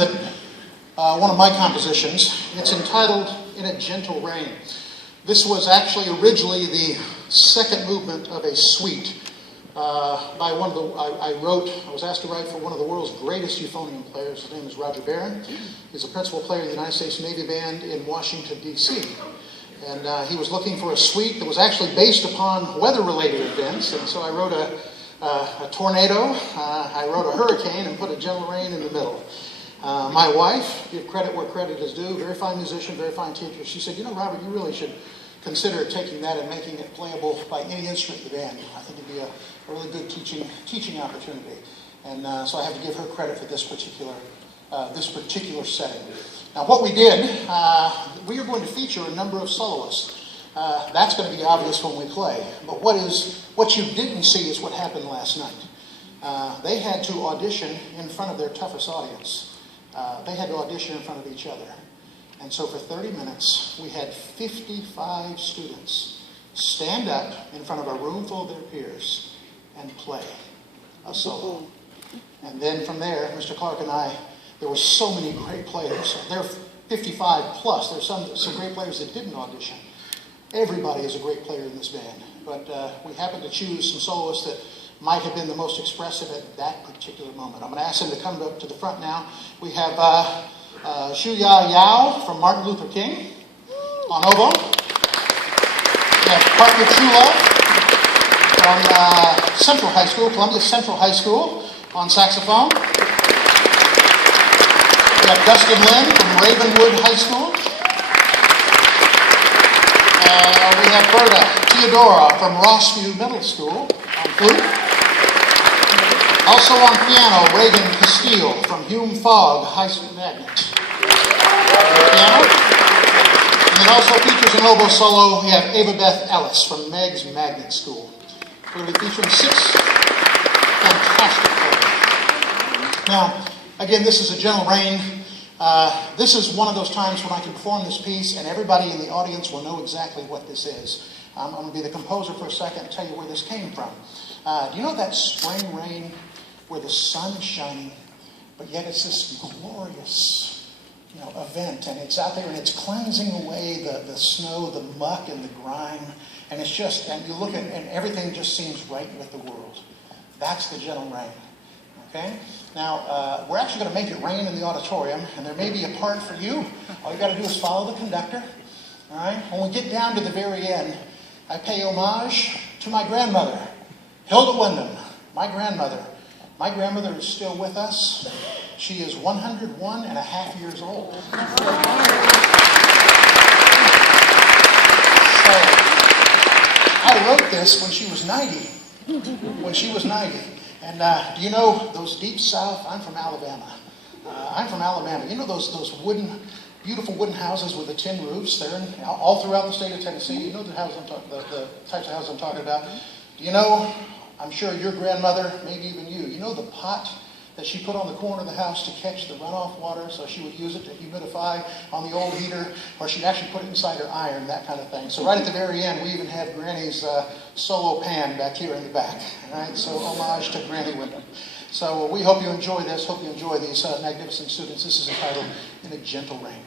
that one of my compositions. It's entitled "In a Gentle Rain." This was actually originally the second movement of a suite by one of the. I was asked to write for one of the world's greatest euphonium players. His name is Roger Barron. He's a principal player in the United States Navy Band in Washington, D.C. And he was looking for a suite that was actually based upon weather-related events. And so I wrote a tornado, I wrote a hurricane, and put a gentle rain in the middle. My wife, give credit where credit is due, very fine musician, very fine teacher. She said, Robert, you really should consider taking that and making it playable by any instrument in the band. I think it'd be a really good teaching opportunity. And so I have to give her credit for this particular setting. Now what we did, we are going to feature a number of soloists. That's going to be obvious when we play. But what you didn't see is what happened last night. They had to audition in front of their toughest audience. They had to audition in front of each other. And so for 30 minutes, we had 55 students stand up in front of a room full of their peers and play a solo. And then from there, Mr. Clark and I, there were so many great players. There are 55 plus. There's some great players that didn't audition. Everybody is a great player in this band. But we happened to choose some soloists that might have been the most expressive at that particular moment. I'm going to ask them to come up to the front now. We have Shu Ya Yao from Martin Luther King on oboe. We have Partner Chula from Central High School, Columbia Central High School on saxophone. We have Dustin Lin from Ravenwood High School. We have Berta Theodora from Rossview Middle School on flute. Also on piano, Reagan Castile from Hume Fogg High School Magnet. Piano. And then also features an oboe solo, we have Ava Beth Ellis from Meg's Magnet School. We're going to be featuring 6 fantastic players. Now, again, this is a gentle rain. This is one of those times when I can perform this piece and everybody in the audience will know exactly what this is. I'm going to be the composer for a second and tell you where this came from. Do you know that spring rain where the sun is shining, but yet it's this glorious, event, and it's out there and it's cleansing away the snow, the muck, and the grime, and it's just, and you look at and everything just seems right with the world. That's the gentle rain. Okay? Now, we're actually going to make it rain in the auditorium, and there may be a part for you. All you got to do is follow the conductor. All right? When we get down to the very end, I pay homage to my grandmother, Hilda Wyndham, my grandmother. My grandmother is still with us. She is 101 and a half years old. So, I wrote this when she was 90. And do you know those deep south? I'm from Alabama. You know those beautiful wooden houses with the tin roofs? They're all throughout the state of Tennessee. You know the types of houses I'm talking about. Do you know? I'm sure your grandmother, maybe even you. You know the pot that she put on the corner of the house to catch the runoff water, so she would use it to humidify on the old heater, or she'd actually put it inside her iron, that kind of thing. So right at the very end, we even have Granny's solo pan back here in the back. All right, so homage to Granny Wyndham. So we hope you enjoy this. Hope you enjoy these magnificent students. This is entitled "In a Gentle Rain."